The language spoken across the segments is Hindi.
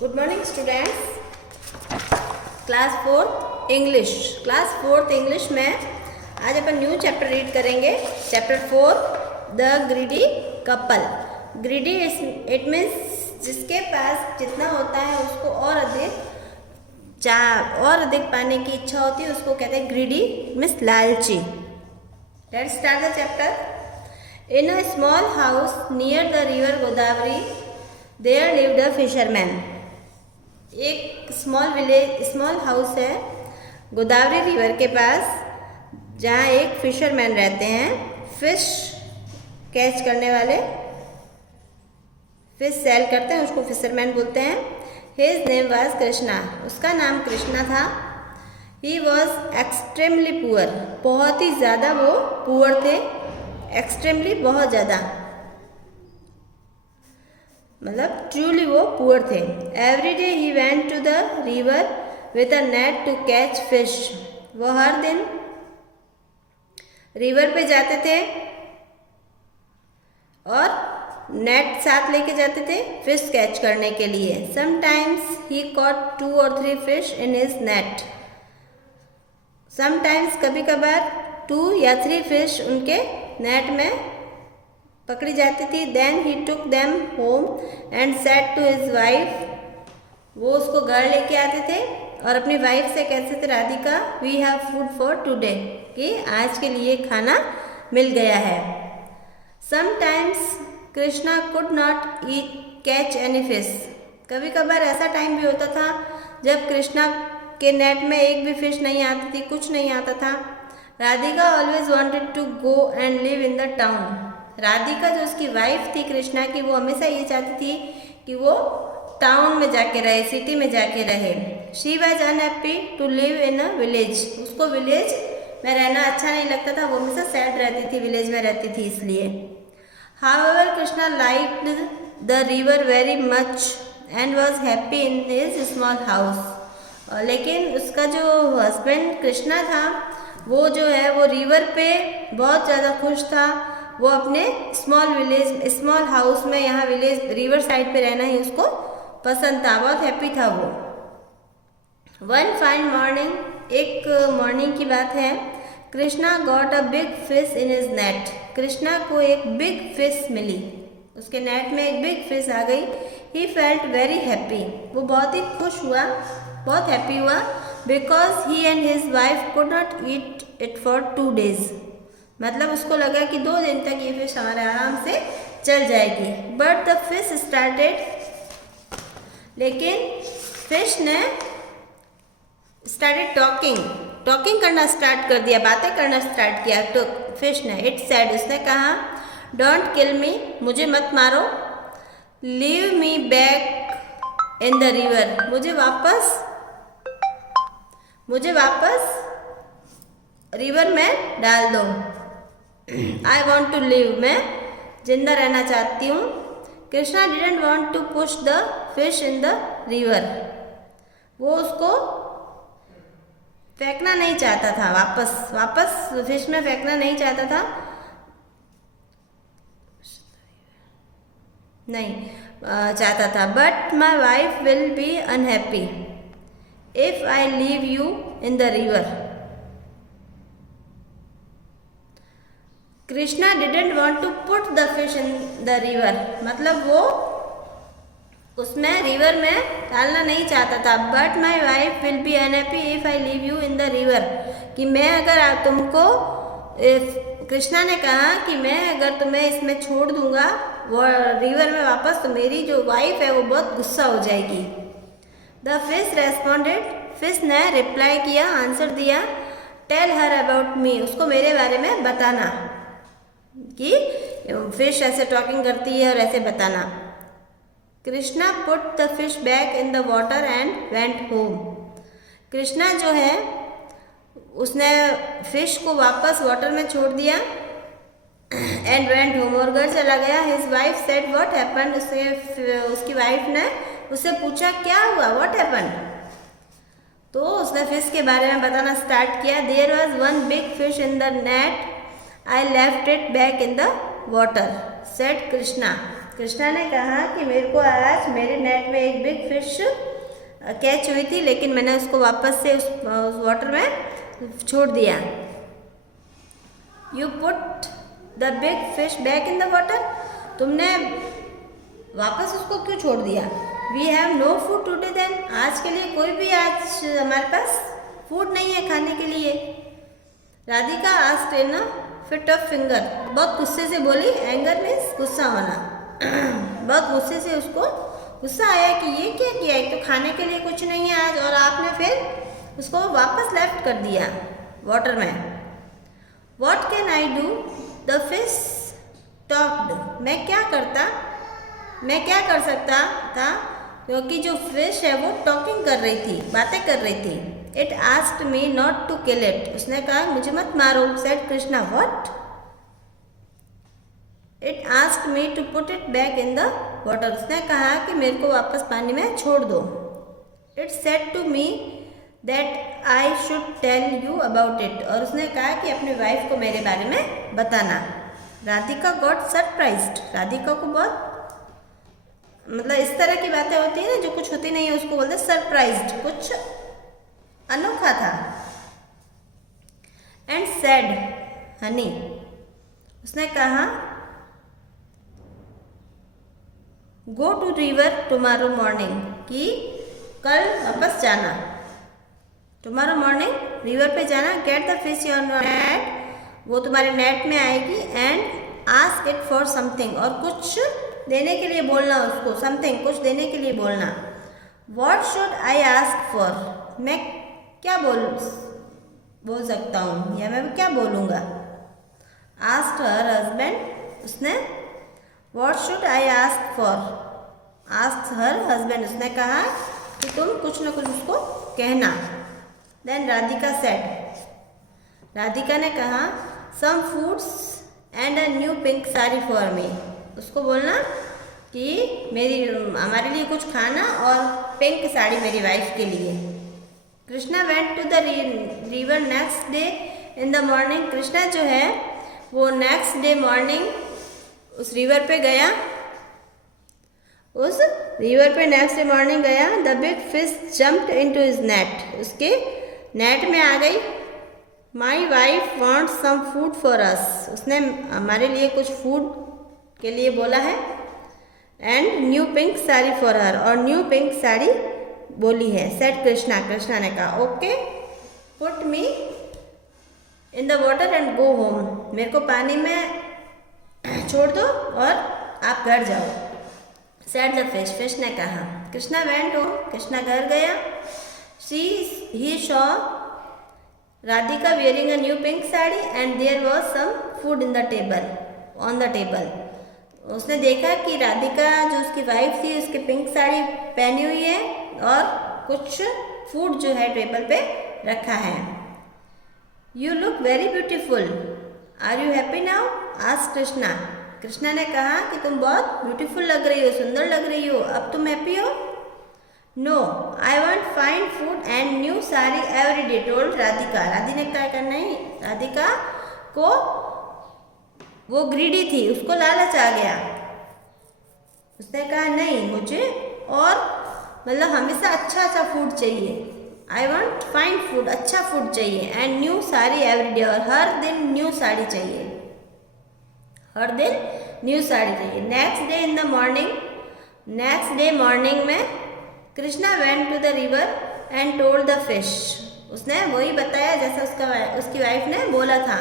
Good morning students. Class fourth English में आज अपन न्यू चैप्टर रीड करेंगे। Chapter 4 the greedy couple. Greedy it means जिसके पास जितना होता है उसको और अधिक पाने की इच्छा होती है, उसको कहते हैं ग्रीडी मीन्स लालची। Let's start the chapter. In a small house near the river Godavari there lived a fisherman. एक स्मॉल हाउस है गोदावरी रिवर के पास, जहाँ एक फिशरमैन रहते हैं। फिश कैच करने वाले, फिश सेल करते हैं, उसको फिशरमैन बोलते हैं। हिज नेम वाज कृष्णा, उसका नाम कृष्णा था। ही वॉज एक्सट्रीमली पुअर, बहुत ही ज़्यादा वो पुअर थे। एक्सट्रीमली बहुत ज़्यादा, मतलब ट्रूली वो पुअर थे। Every day he went to the river with a net to catch fish. वो हर दिन रिवर पे जाते थे और नेट साथ लेके जाते थे फिश कैच करने के लिए। Sometimes he caught 2 or 3 fish in his net. Sometimes कभी कभार 2 या 3 फिश उनके नेट में पकड़ी जाती थी। Then he took them home and said to his wife. वो उसको घर लेके आते थे और अपनी वाइफ से कहते थे, Radhika we have food for today, कि आज के लिए खाना मिल गया है। Sometimes Krishna could not eat catch any fish. कभी कभार ऐसा टाइम भी होता था जब कृष्णा के नेट में एक भी फिश नहीं आती थी, कुछ नहीं आता था। Radhika always wanted to go and live in the town. Radhika जो उसकी वाइफ थी कृष्णा की, वो हमेशा ये चाहती थी कि वो टाउन में जाके रहे, सिटी में जाके रहे। She was unhappy to live in a village. उसको विलेज में रहना अच्छा नहीं लगता था, वो हमेशा सैड रहती थी, विलेज में रहती थी इसलिए। However Krishna liked the river very much and was happy in his small house. लेकिन उसका जो हस्बैंड कृष्णा था, वो जो है वो रिवर पे बहुत ज़्यादा खुश था। वो अपने स्मॉल हाउस में, यहाँ विलेज रिवर साइड पे रहना ही उसको पसंद था, बहुत हैप्पी था वो। वन फाइन मॉर्निंग, एक मॉर्निंग की बात है, Krishna got a big fish in his net. Krishna को एक बिग फिश मिली, उसके नेट में एक बिग फिश आ गई। ही फेल्ट वेरी हैप्पी, वो बहुत ही खुश हुआ, बहुत हैप्पी हुआ। Because he and his wife could not eat it for 2 days। मतलब उसको लगा कि 2 दिन तक ये फिश हमारे आराम से चल जाएगी। बट द फिश स्टार्टेड, लेकिन फिश ने स्टार्टेड टॉकिंग करना स्टार्ट कर दिया, बातें करना स्टार्ट किया। तो फिश ने, इट सेड, उसने कहा, डोंट किल मी, मुझे मत मारो। Leave me back in the river, मुझे वापस रिवर में डाल दो। आई वॉन्ट टू लिव, मैं जिंदा रहना चाहती हूँ। Krishna didn't want to push the fish in the river. वो उसको फेंकना नहीं चाहता था, वापस फिश में फेंकना नहीं चाहता था, चाहता था। But my wife will be unhappy if I leave you in the river. Krishna didn't want to put the fish in the river, मतलब वो उसमें रिवर में डालना नहीं चाहता था। But my wife will be unhappy if I leave you in the river, कि मैं अगर तुमको, कृष्णा ने कहा कि मैं अगर तुम्हें इसमें छोड़ दूंगा वो रिवर में वापस, तो मेरी जो वाइफ है वो बहुत गुस्सा हो जाएगी। द फिश रेस्पॉन्डेड, फिश ने रिप्लाई किया, आंसर दिया, टेल हर अबाउट मी, उसको मेरे बारे में बताना, कि फिश ऐसे टॉकिंग करती है और ऐसे बताना। Krishna put the fish back in the water and went home. Krishna जो है उसने फिश को वापस वाटर में छोड़ दिया एंड वेंट होम, और घर चला गया। His wife said what happened, उसकी वाइफ ने उससे पूछा क्या हुआ, व्हाट हैपेंड। तो उसने फिश के बारे में बताना स्टार्ट किया। There was one big fish in the net, I left it back in the water, said Krishna. Krishna ने कहा कि मेरे को आज मेरे नेट में एक बिग फिश कैच हुई थी, लेकिन मैंने उसको वापस से उस वाटर में छोड़ दिया। You put the big fish back in the water, तुमने वापस उसको क्यों छोड़ दिया? We have no food today then, आज के लिए कोई भी आज हमारे पास फूड नहीं है खाने के लिए। Radhika asked in a fit of finger, बहुत गुस्से से बोली। एंगर मीन्स गुस्सा होना। बहुत गुस्से से उसको गुस्सा आया कि ये क्या किया, एक तो खाने के लिए कुछ नहीं है आज और आपने फिर उसको वापस लेफ्ट कर दिया वाटर में। What can I do, the fish talked, मैं क्या कर सकता था, क्योंकि जो फिश है वो टॉकिंग कर रही थी, बातें कर रही थी। It asked me not to kill it, उसने कहा मुझे मत मारो। Said Krishna, what? It asked me to put it back in the water, उसने कहा कि मेरे को वापस पानी में छोड़ दो। It said to me that I should tell you about it, और उसने कहा कि अपनी वाइफ को मेरे बारे में बताना। राधिका गॉट सरप्राइज्ड, राधिका को बहुत मतलब इस तरह की बातें होती है ना जो कुछ होती नहीं है उसको बोलते सरप्राइज्ड, कुछ अनोखा था। एंड सेड हनी, उसने कहा go to river tomorrow morning, कि कल वापस जाना, टुमारो मॉर्निंग रिवर पे जाना। Get the fish your net, वो तुम्हारे नेट में आएगी। And ask it for something, और कुछ देने के लिए बोलना उसको, समथिंग कुछ देने के लिए बोलना। What should I ask for, मैं क्या बोल सकता हूँ या मैं क्या बोलूँगा। आस्क्ड हर हस्बैंड, उसने what should I ask for, asked her husband, उसने कहा कि तुम कुछ न कुछ उसको कहना। देन राधिका सेड, राधिका ने कहा some foods and a new pink sari for me, उसको बोलना कि हमारे लिए कुछ खाना और पिंक साड़ी मेरी वाइफ के लिए। Krishna went to the river next day in the morning, Krishna जो है वो नेक्स्ट डे मॉर्निंग उस रिवर पे गया, उस रिवर पे नेक्स्ट डे मॉर्निंग गया। The big fish jumped into his net, उसके नेट में आ गई। My wife wants some food for us, उसने हमारे लिए कुछ फूड के लिए बोला है। And new pink sari for her, और न्यू पिंक साड़ी बोली है। सेड कृष्णा, कृष्णा ने कहा okay put me in the water and go home, मेरे को पानी में छोड़ दो और आप घर जाओ। सेड द फिश, फिश ने कहा। कृष्णा वेंट होम, कृष्णा घर गया। He saw Radhika wearing a new pink sari and there was some food in the table, on the table. उसने देखा कि राधिका जो उसकी वाइफ थी उसकी पिंक साड़ी पहनी हुई है और कुछ फूड जो है टेबल पे रखा है। You look very beautiful, are you happy now, asked Krishna, Krishna ने कहा कि तुम बहुत ब्यूटीफुल लग रही हो, सुंदर लग रही हो, अब तुम हैप्पी हो। No I want find food and new sari every day, told Radhika, Radhika ने क्या करना है, राधिका को वो ग्रीडी थी, उसको लालच आ गया। उसने कहा नहीं मुझे और मतलब हमेशा अच्छा फूड चाहिए, आई वॉन्ट फाइंड फूड, अच्छा फूड चाहिए। And new sari every day, और हर दिन न्यू साड़ी चाहिए, हर दिन न्यू साड़ी चाहिए। Next day in the morning, next day morning में Krishna went to the river and told the fish, उसने वही बताया जैसा उसकी वाइफ ने बोला था।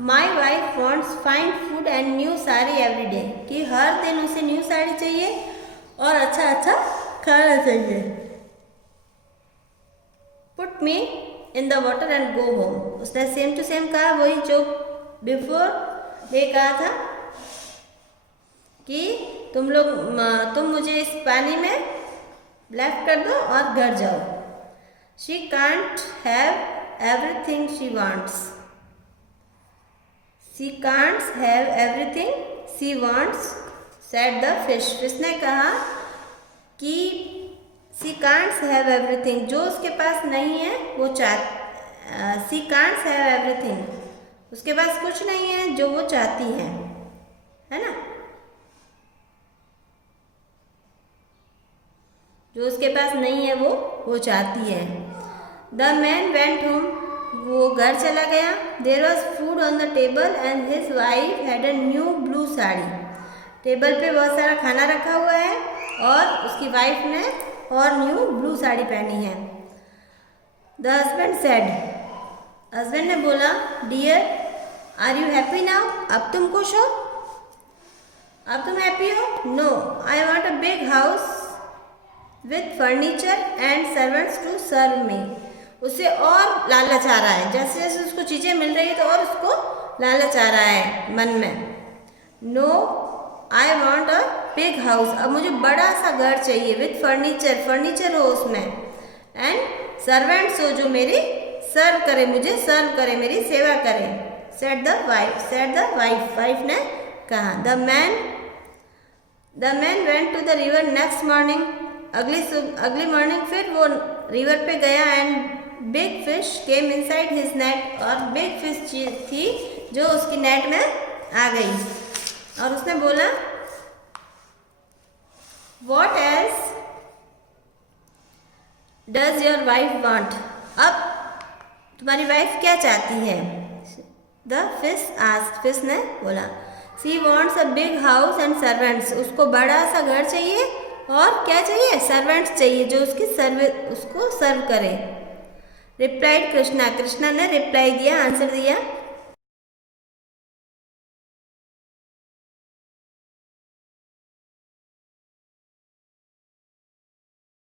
My wife wants find food and new sari every day, कि हर दिन उसे न्यू साड़ी चाहिए और अच्छा अच्छा खाना चाहिए। Put me in the water and go home, उसने सेम टू सेम कहा, वही जो बिफोर डे कहा था कि तुम मुझे इस पानी में लेफ्ट कर दो और घर जाओ। She can't have everything she wants, she can't have everything she wants, said the fish, fish ने कहा कि शी कांट हैव एवरीथिंग, जो उसके पास नहीं है वो शी कांट हैव एवरीथिंग, उसके पास कुछ नहीं है जो वो चाहती है ना। जो उसके पास नहीं है वो चाहती है। द मैन वेंट होम, वो घर चला गया। There was food on the table and his wife had a new blue sari. Table पे बहुत सारा खाना रखा हुआ है और उसकी वाइफ ने और न्यू ब्लू साड़ी पहनी है। द हस्बैंड सेड, हस्बैंड ने बोला, dear are you happy now, अब तुम खुश हो, अब तुम हैप्पी हो? No, I want a big house with furniture and servants to serve me. उसे और लालच आ रहा है, जैसे जैसे उसको चीज़ें मिल रही है तो और उसको लालच आ रहा है मन में। No, I want a big house, अब मुझे बड़ा सा घर चाहिए, विथ फर्नीचर, फर्नीचर हो उसमें, एंड सर्वेंट्स हो जो मेरी सर्व करे, मुझे सर्व करे, मेरी सेवा करे। सेड द वाइफ, वाइफ ने कहा। The man went to the river next morning, अगली मॉर्निंग फिर वो रिवर पे गया। And big fish came inside his net, और बिग फिश थी जो उसकी नेट में आ गई और उसने बोला, what else does your wife want, अब तुम्हारी वाइफ क्या चाहती है? द फिश आस्क्ड, फिश ने बोला, she wants a big house and servants, उसको बड़ा सा घर चाहिए और क्या चाहिए? सर्वेंट्स चाहिए जो उसको सर्व करे। रिप्लाइड कृष्णा, कृष्णा ने रिप्लाई दिया, आंसर दिया,